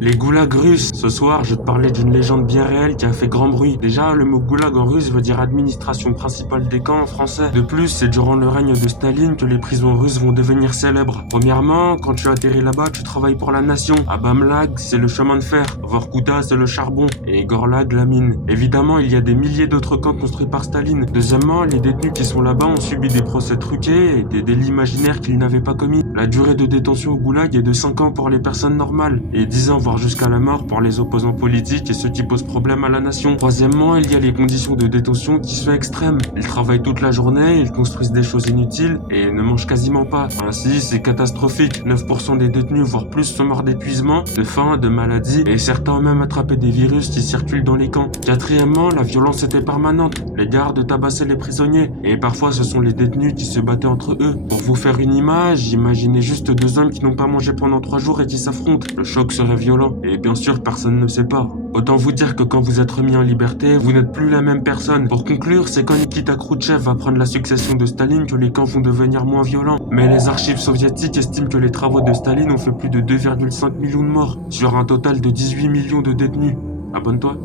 Les goulags russes. Ce soir, je vais te parler d'une légende bien réelle qui a fait grand bruit. Déjà, le mot goulag en russe veut dire administration principale des camps en français. De plus, c'est durant le règne de Staline que les prisons russes vont devenir célèbres. Premièrement, quand tu atterris là-bas, tu travailles pour la nation. Abamlag, c'est le chemin de fer. Vorkuta, c'est le charbon. Et Gorlag, la mine. Évidemment, il y a des milliers d'autres camps construits par Staline. Deuxièmement, les détenus qui sont là-bas ont subi des procès truqués et des délits imaginaires qu'ils n'avaient pas commis. La durée de détention au goulag est de 5 ans pour les personnes normales et 10 ans voire jusqu'à la mort pour les opposants politiques et ceux qui posent problème à la nation. Troisièmement, il y a les conditions de détention qui sont extrêmes. Ils travaillent toute la journée, ils construisent des choses inutiles et ne mangent quasiment pas. Ainsi, c'est catastrophique. 9% des détenus, voire plus, sont morts d'épuisement, de faim, de maladie et certains ont même attrapé des virus qui circulent dans les camps. Quatrièmement, la violence était permanente. Les gardes tabassaient les prisonniers et parfois ce sont les détenus qui se battaient entre eux. Pour vous faire une image, imaginez juste deux hommes qui n'ont pas mangé pendant 3 jours et qui s'affrontent. Le choc serait violent. Et bien sûr, personne ne sait pas. Autant vous dire que quand vous êtes remis en liberté, vous n'êtes plus la même personne. Pour conclure, c'est quand Nikita Khrouchtchev va prendre la succession de Staline que les camps vont devenir moins violents. Mais les archives soviétiques estiment que les travaux de Staline ont fait plus de 2,5 millions de morts, sur un total de 18 millions de détenus. Abonne-toi.